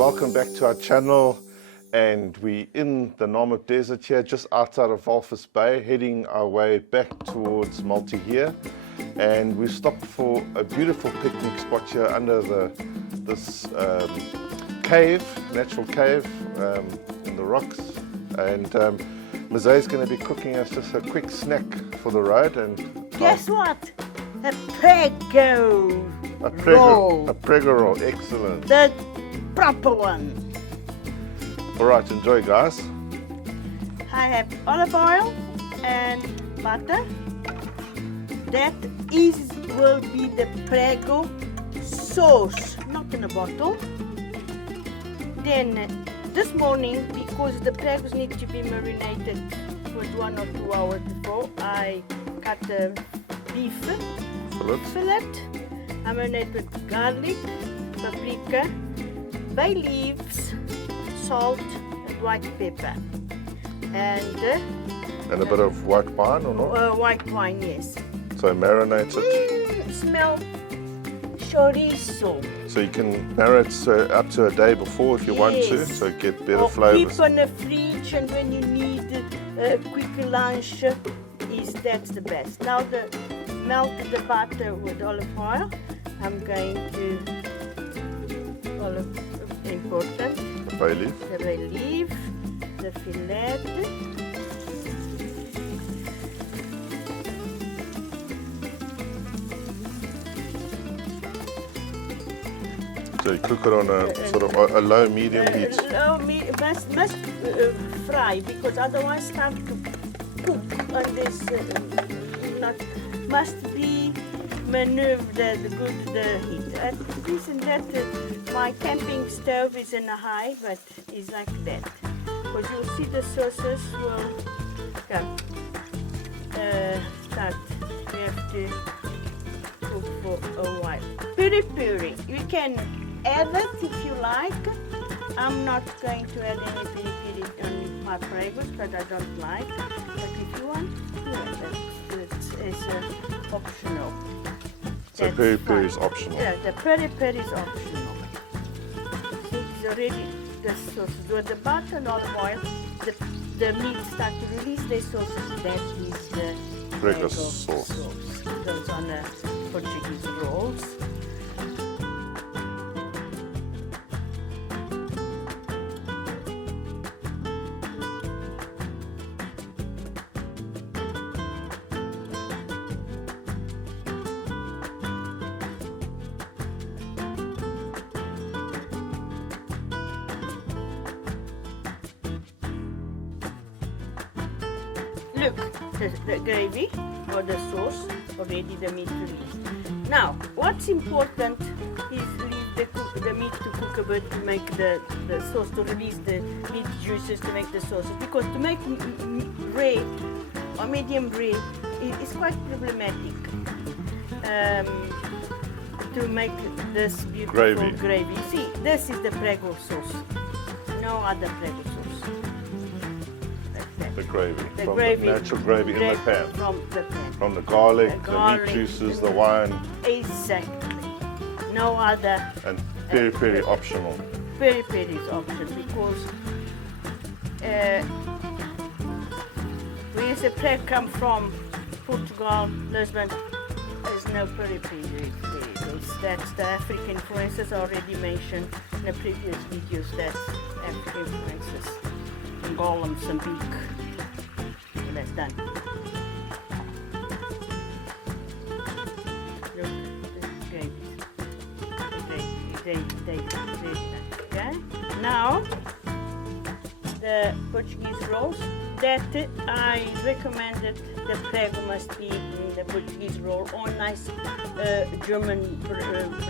welcome back to our channel, and we in the Namib desert here, just outside of Walvis Bay, heading our way back towards Malta here, and we stopped for a beautiful picnic spot here under this cave, natural cave in the rocks, and Mazé is going to be cooking us just a quick snack for the road. And guess what? A Prego roll. A Prego roll, excellent. The proper one. All right, enjoy, guys. I have olive oil and butter. That will be the Prego sauce, not in a bottle. Then this morning, because the Pregos need to be marinated for 1 or 2 hours before, I cut the beef fillet. I marinate with garlic, paprika, bay leaves, salt, and white pepper, and a bit of white wine, or not? White wine, yes. So marinate it. Smell chorizo. So you can marinate up to a day before if you want to, so get better flavors. Keep on the fridge, and when you need a quick lunch, that's the best. Now melt the butter with olive oil. I'm going to important. The bay leaf. The bay leaf, the fillet. So you cook it on a sort of a low medium heat. Must fry, because otherwise start to cook on this. Must be maneuvered the heat. This and that. My camping stove is in a high, but it's like that. Because you'll see the sauces will start. We have to cook for a while. Peri-peri. You can add it if you like. I'm not going to add any peri-peri on my Pregos because I don't like. But if you want, it's optional. So peri-peri is optional. Yeah, the peri-peri is optional. It's already the sauces with the butter and olive oil. The meat start to release their sauces. That is the Prego sauce. It goes on the Portuguese rolls. Look, the gravy or the sauce, already the meat released. Now, what's important is leave the meat to cook a bit to make the sauce, to release the meat juices to make the sauce. Because to make rare or medium rare is quite problematic. To make this beautiful gravy. See, this is the Prego sauce. No other Prego sauce. The gravy, the natural gravy in the pan. From the pan. From the garlic, the meat juices, the wine. Exactly. No other. And peri-peri optional. Peri-peri is optional because where the Prego come from, Portugal, Lisbon, there's no peri-peri. That's the African influences already mentioned in the previous videos. That's African influences. Angola, Mozambique. So that's done. Look, the gravy. Okay. Now the Portuguese rolls. That I recommended the Prego must be in the Portuguese roll or nice German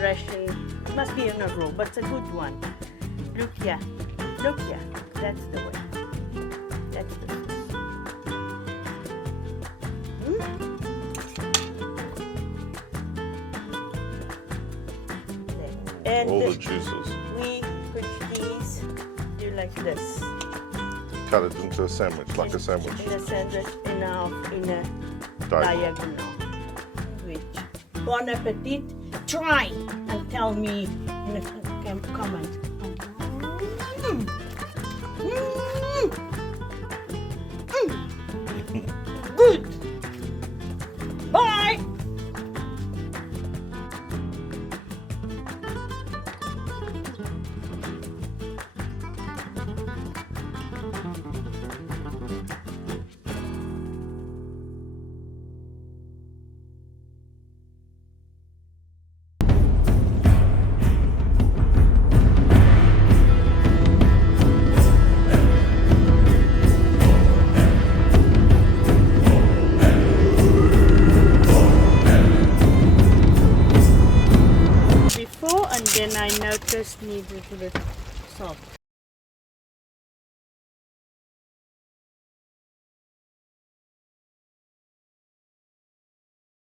Russian. It must be in a roll, but it's a good one. Look here, that's the way. That's the And all the juices. We Portuguese do like this. Cut it into a sandwich, like a sandwich. In a sandwich, in a diagonal. Which, bon appetit. Try and tell me in a comment. just need a little bit salt.